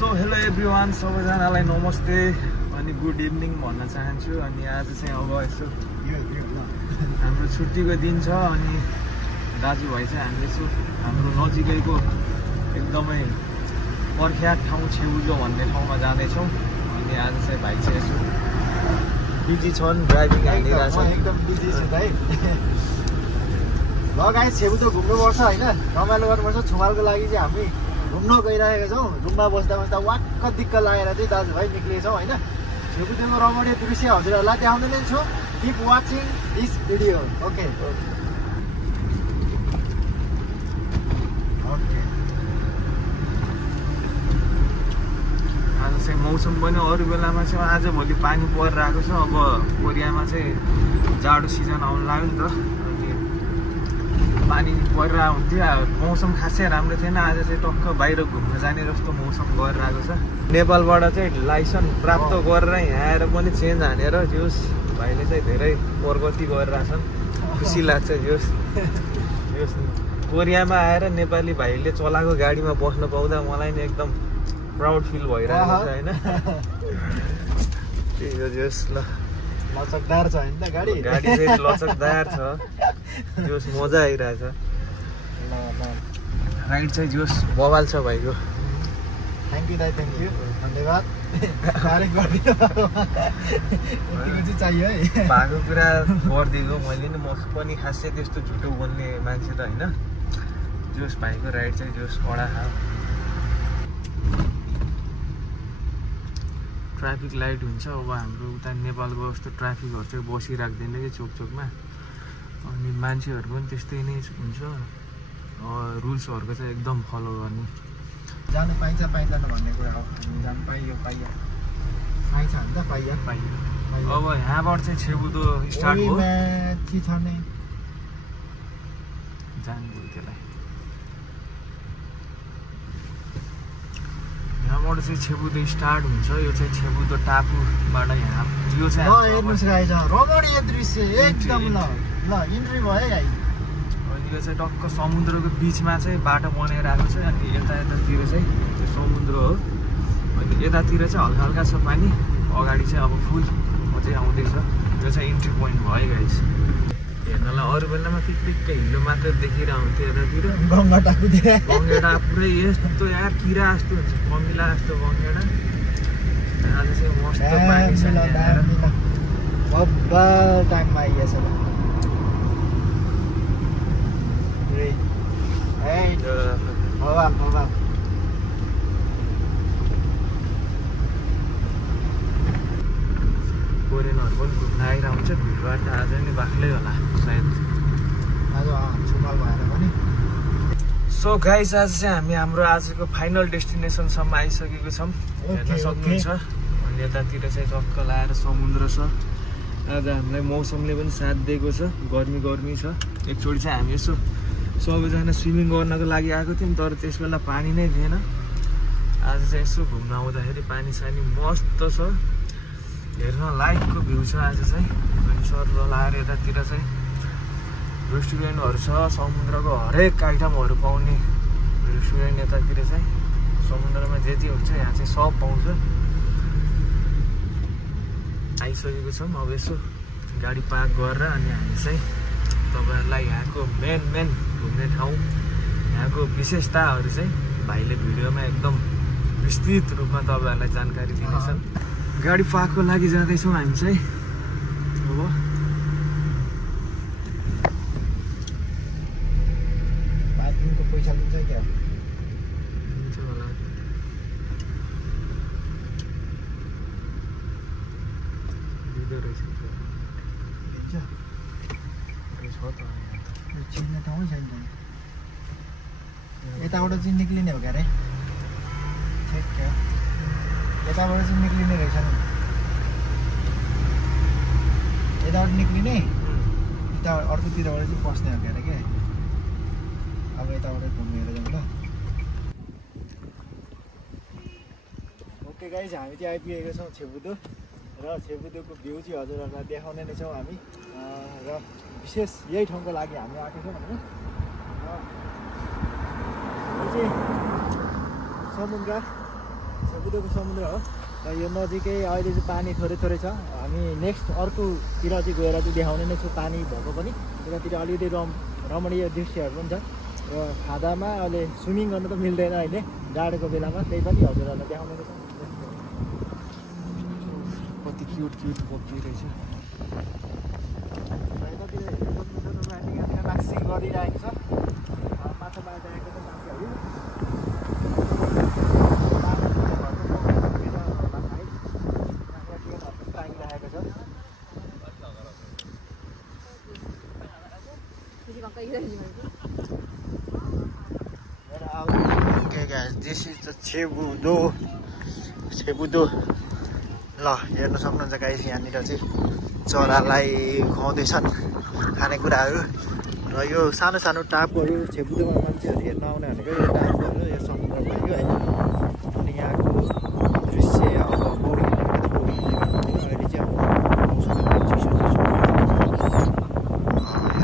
So hello everyone, सबैजनालाई नमस्ते अनि गुड इभिनिङ भन्न चाहन्छु। अनि आज चाहिँ अब यसो हाम्रो छुट्टीको दिन छ अनि दाजुभाइ चाहिँ हामीले यसो हाम्रो नजिकैको एकदमै प्रख्यात ठाउँ छेउजो भन्ने ठाउँमा जाँदैछौँ। अनि आज चाहिँ भाइ चाहिँ यसो बिजी छन्, ड्राइभिङ हालिरहेछन्। एकदम बिजी छु भाइ। ल गाइस, छेउजो घुम्नुपर्छ होइन, रमाइलो गर्नुपर्छ। छुमालको लागि चाहिँ हामी घुम्न गइरहेका छौँ। रुममा बस्दा बस्दा वाक्क दिक्क लागेर चाहिँ दाजुभाइ निक्लिएछौँ होइन। छेउजोको रमणीय दृश्य हजुरहरूलाई देखाउँदै नै छु। Keep watching this video. Okay आज चाहिँ मौसम पनि अरू बेलामा चाहिँ आजभोलि पानी परिरहेको छ। अब कोरियामा चाहिँ जाडो सिजन आउनु लाग्यो नि त, अनि पानी परिरहेको हुन्थ्यो। मौसम खासै राम्रो थिएन। आज चाहिँ टक्क बाहिर घुम्न जाने जस्तो मौसम गरिरहेको छ। नेपालबाट चाहिँ लाइसेन्स प्राप्त गरेर यहाँ आएर पनि चेन्ज हानेर जोस् भाइले चाहिँ धेरै प्रगति गरिरहेछन्। खुसी लाग्छ जोस्। कोरियामा आएर नेपाली भाइले चलाएको गाडीमा बस्न पाउँदा मलाई नि एकदम प्राउड फिल भइरहेको छ होइन। त्यही हो जोस्। ल लचकदार छ होइन त गाडी चाहिँ लचकदार छ जोस्, मजा आइरहेछ। राइड चाहिँ जोस् बवाल छ भाइको। थ्याङ्क यू दाइ, थ्याङ्क यू, धन्यवाद। तारिफ गरिदिनु चाहिँ चाहियो है। भएको कुरा गरिदिएको मैले नि। म पनि खासै त्यस्तो झुटो बोल्ने मान्छे त होइन। जोस् भाइको राइड चाहिँ जोस् कडा खा। ट्राफिक लाइट हुन्छ। अब हाम्रो उता नेपालको जस्तो ट्राफिकहरू चाहिँ बसिराख्दैन कि चोक चोकमा। अनि मान्छेहरू पनि त्यस्तै नै हुन्छ। रुल्सहरूको चाहिँ एकदम फलो गर्ने। जानु पाइन्छ पाइँदैन भन्ने कुरा हो। जानु पाइयो पाइयो, पाइन्छ भने त पाइयो पाइयो। अब यहाँबाट चाहिँ छेबुदो स्टार्ट हो। छ नै जानुभयो त्यसलाई। यहाँबाट चाहिँ छेबुदो स्टार्ट हुन्छ। यो चाहिँ छेबुदो टापुबाट यहाँ यो चाहिँ हेर्नुहोस् गाइस, रमणीय दृश्य एकदम। ल इन्ट्री भयो गाइ। अनि यो चाहिँ टक्क समुद्रको बिचमा चाहिँ बाटो बनाएर आएको छ। अनि यतातिर चाहिँ त्यो समुद्र हो। अनि यतातिर चाहिँ हल्का हल्का छ पानी। अगाडि चाहिँ अब फुल अझै आउँदैछ। यो चाहिँ इन्ट्री पोइन्ट भयो गाइस। हेर्नलाई अरू बेलामा पिक्कै हिलो मात्र देखेर आउँथ्यो यतातिर। गङ्गटा पुरै यस्तो यार किरा जस्तो हुन्छ, कमिला जस्तो गङ्गेडा। आज चाहिँ मस्त पानी छ। बब्बल टाइममा आइएछ। कोरियनहरू पनि घुम्न आइरहेको हुन्छ। भिडभाड त आज नि बाक्लै होला सायद। आज छुमाल भएर पनि। सो गाइस, आज चाहिँ हामी हाम्रो आजको फाइनल डेस्टिनेसनसम्म आइसकेको छौँ। हेर्न सक्नुहुन्छ। अनि यतातिर चाहिँ टक्क लाएर समुद्र छ। आज हामीलाई मौसमले पनि साथ दिएको छ। गर्मी छ। एकचोटि चाहिँ हामी यसो सबैजना स्विमिङ गर्नको लागि आएको थियौँ, तर त्यस बेला पानी नै थिएन। आज चाहिँ यसो घुम्न आउँदाखेरि पानी सानी मस्त छ। हेर्न लाइकको भ्यू छ आज चाहिँ। अनि सर लाएर यतातिर चाहिँ रेस्टुरेन्टहरू छ। समुद्रको हरेक आइटमहरू पाउने रेस्टुरेन्ट यतातिर चाहिँ। समुद्रमा जे हुन्छ यहाँ चाहिँ सब पाउँछ। आइसकेको छौँ। अब यसो गाडी पार्क गरेर अनि हामी चाहिँ तपाईँहरूलाई यहाँको मेन घुम्ने ठाउँ, यहाँको विशेषताहरू चाहिँ भाइले भिडियोमा एकदम विस्तृत रूपमा तपाईँहरूलाई जानकारी दिनेछन्। गाडी पार्कको लागि जाँदैछौँ हामी चाहिँ। अब पार्किङको पैसा लिन्छ क्या? हुन्छ होला। दिँदो रहेछ लिन्छ छ त। चिन्ने ठाउँ छैन। यताबाट चाहिँ निक्लिने हो क्या अरे? ठिक क्या, यताबाट चाहिँ निक्लिने रहेछ नि। यताबाट निक्लिने, यता अर्कोतिरबाट चाहिँ पस्ने हो क्या अरे के? अब यताबाट घुमेर जाउँ ल। ओके गाइस, हामी चाहिँ आइपुगेको छौँ छेबुदो। र छेबुदोको भ्यू चाहिँ हजुरहरूलाई देखाउने नै छौँ हामी। र विशेष यही ठाउँको लागि हामी आएको छौँ भने यो चाहिँ समुद्र छेबुदोको समुद्र हो र यो नजिकै अहिले चाहिँ पानी थोरै थोरै छ। हामी नेक्स्ट अर्कोतिर चाहिँ गएर चाहिँ देखाउने नै छु पानी भएको पनि। त्यतातिर अलिकति रमणीय दृश्यहरू पनि छ र खादामा अहिले स्विमिङ गर्नु त मिल्दैन अहिले जाडोको बेलामा, त्यही पनि हजुरहरूलाई देखाउने छ। कति क्युट क्युट पोखरी रहेछ। माक्सी गरिरहेको छ माछा मारिरहेको छ मान्छेहरू। Okay guys, this is the Cebudo. ल हेर्न सक्नुहुन्छ गाइस, यहाँनिर चाहिँ चरालाई खुवाउँदैछन् खानेकुराहरू र यो सानो सानो टापहरू छेबुदोमा मान्छेहरू हेर्न आउने भनेको यो टापहरू यो समुद्र भयो होइन। अनि यहाँको दृश्य अब बोरिङ अहिले चाहिँ यो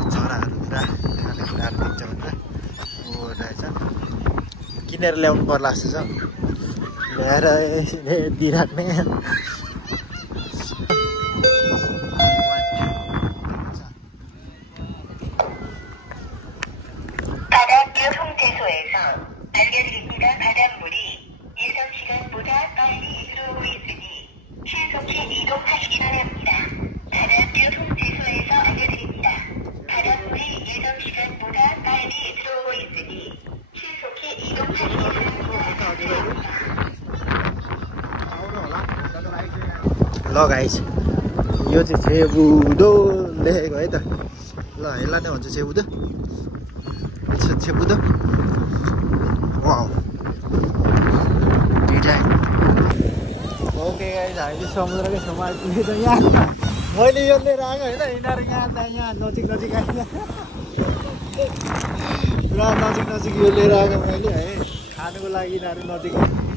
चराहरू पुरा खानेकुराहरू दिन्छ भनेर रहेछ। किनेर ल्याउनु पर्ला जस्तो छ, ल्याएर दिइराख्ने। ल गाइस, यो चाहिँ छेबुदो लेखेको है त। ल यसलाई नै भन्छ छेबुदो। छेबुदो वाउ ओके गाइस, हामीले समुद्रकै छेउमा आइपुगेँ त। यहाँ मैले यो लिएर आएको होइन, यिनीहरू यहाँ नजिक नजिक आएर पुरा नजिक यो लिएर आएको मैले है खानुको लागि। यिनीहरू नजिक।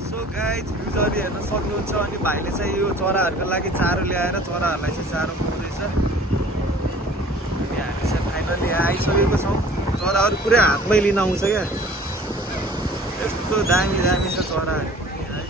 सो गाइज भ्युजहरू हेर्न सक्नुहुन्छ। अनि भाइले चाहिँ यो चराहरूको लागि चारो ल्याएर चराहरूलाई चाहिँ चारो खुवाउँदैछ। अनि हामी चाहिँ फाइनली आइसकेको छौँ। चराहरू पुरै हातमै लिन आउँछ क्या, यस्तो दामी दामी छ चराहरू पनि है।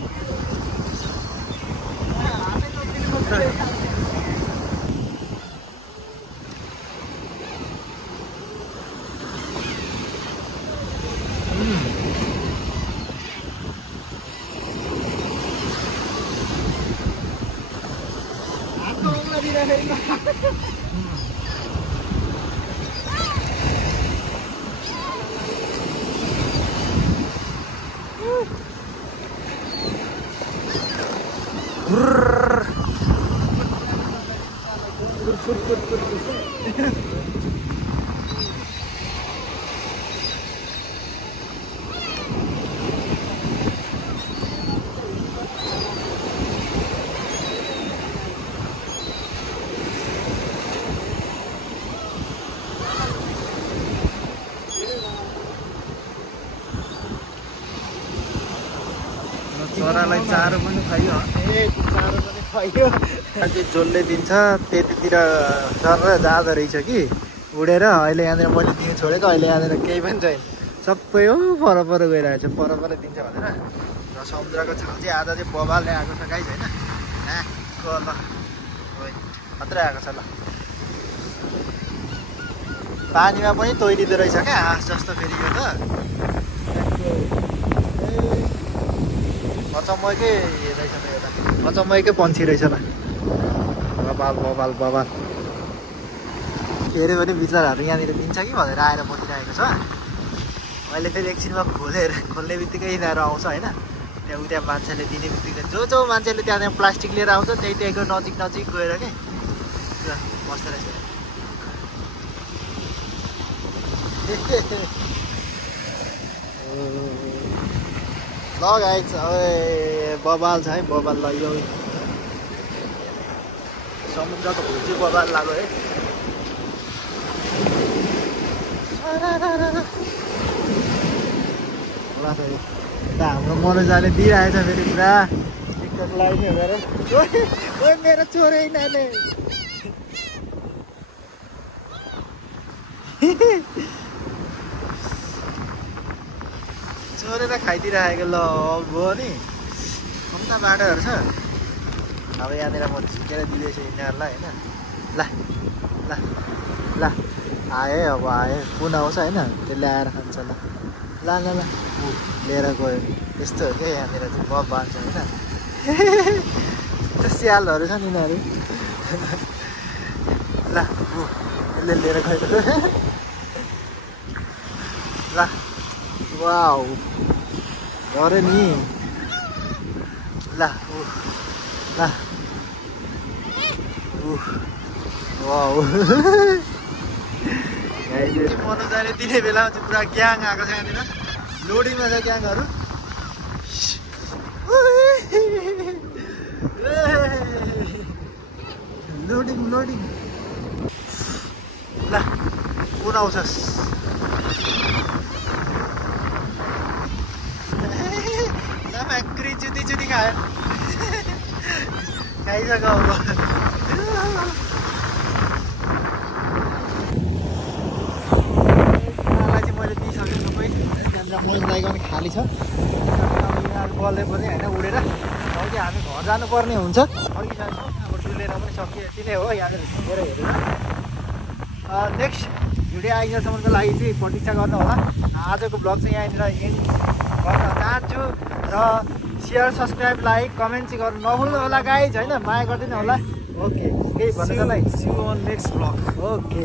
चरालाई चारो पनि खाइयो, चारो पनि खाइयो। अझै जसले दिन्छ त्यतितिर सर जाँदो रहेछ कि उडेर। अहिले यहाँनिर मैले दिनु छोडेको, अहिले यहाँनिर केही पनि छैन, सबै हो पर गइरहेको छ। पर दिन्छ भनेर र समुद्रको छाउ चाहिँ आज चाहिँ बबालले आएको छ गाइस होइन। ल मात्रै आएको छ। ल पानीमा पनि तोइदिँदो रहेछ क्या हाँस जस्तो। फेरि यो त अचम्मकै रहेछ त, एउटा अचम्मकै पन्छी रहेछ ल। बबाल के अरे पनि बिचराहरू यहाँनिर दिन्छ कि भनेर आएर बसिरहेको छ। अहिले फेरि एकछिनमा खोल्ने बित्तिकै यिनीहरू आउँछ होइन। त्यहाँ मान्छेले दिने बित्तिकै जो मान्छेले त्यहाँ प्लास्टिक लिएर आउँछ त्यहीको नजिक गएर के बस्दो रहेछ। ल गाइस, बबाल छ है, बबाल लाग्यो। समुद्रको भुइँ बबाल लाग्यो है। होला त हाम्रो मनोजले दिइरहेछ फेरि पुरा टिकटक लाइन हेरेर। ओए मेरो चोरै नाले चोरेर खाइदिइरहेको। ल भयो नि यस्ता बाटोहरू छ। अब यहाँनिर म झिकेर दिँदैछु यिनीहरूलाई होइन। ल ल ल आयो अब आयो कुन आउँछ होइन त्यसले आएर खान्छ। ल ल ल ल लिएर गयो। यस्तो हो क्या यहाँनिर चाहिँ बब बान्छ होइन। स्यालहरू छ नि यिनीहरू। ल यसले लिएर गयो। ल वाउ गऱ्यो नि। ल ल वाउ मनोजाले दिने बेलामा चाहिँ पुरा ग्याङ आएको छ यहाँनिर। लोडिङमा छ ग्याङहरू। Loading loading. ल कुन आउँछस्? फ्याक्ट्री जुती जुती खायो। खाइसक्यो अब। चाहिँ मैले दिइसकेँ सबै। त्यहाँनिर मोज लगाइकन खाली छ। यिनीहरू बल्दै पनि होइन उडेर अघि हामी घर जानुपर्ने हुन्छ। अघिसक्यो अब डुलेर पनि सकियो। यति नै हो यहाँनिर घुमेर हेरेर। नेक्स्ट भिडियो आइन्जेलसम्मको लागि चाहिँ प्रतीक्षा गर्नु होला। आजको ब्लग चाहिँ यहाँनिर एन्ड गर्न चाहन्छु। र सेयर सब्सक्राइब लाइक कमेन्ट चाहिँ गर्नु नभुल्नु होला गाइज होइन। माया गरिदिनु होला। ओके केही भन्नु छ भाइ? See you on next blog. Okay.